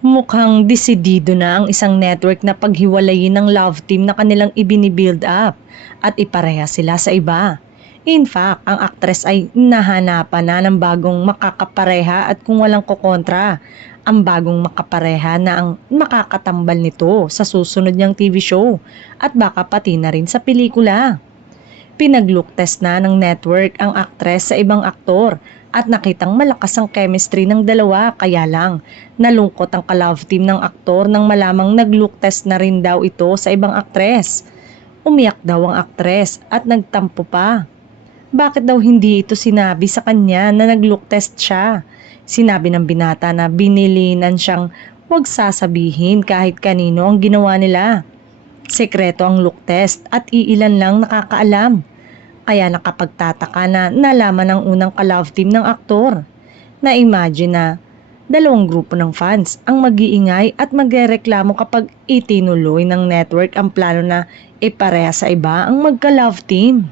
Mukhang desidido na ang isang network na paghiwalayin ng love team na kanilang ibinibuild up at ipareha sila sa iba. In fact, ang aktres ay nahanapan na ng bagong makakapareha at kung walang kokontra, ang bagong makapareha na ang makakatambal nito sa susunod niyang TV show at baka pati na rin sa pelikula. Pinag-look test na ng network ang aktres sa ibang aktor at nakitang malakas ang chemistry ng dalawa, kaya lang nalungkot ang ka-love team ng aktor nang malamang nag-look test na rin daw ito sa ibang aktres. Umiyak daw ang aktres at nagtampo pa. Bakit daw hindi ito sinabi sa kanya na nag-look test siya? Sinabi ng binata na binilinan siyang huwag sasabihin kahit kanino ang ginawa nila. Sekreto ang look test at iilan lang nakakaalam. Kaya nakapagtataka na nalaman ng unang ka-love team ng aktor. Na-imagine na dalawang grupo ng fans ang mag-iingay at magrereklamo kapag itinuloy ng network ang plano na ipareha sa iba ang magka-love team.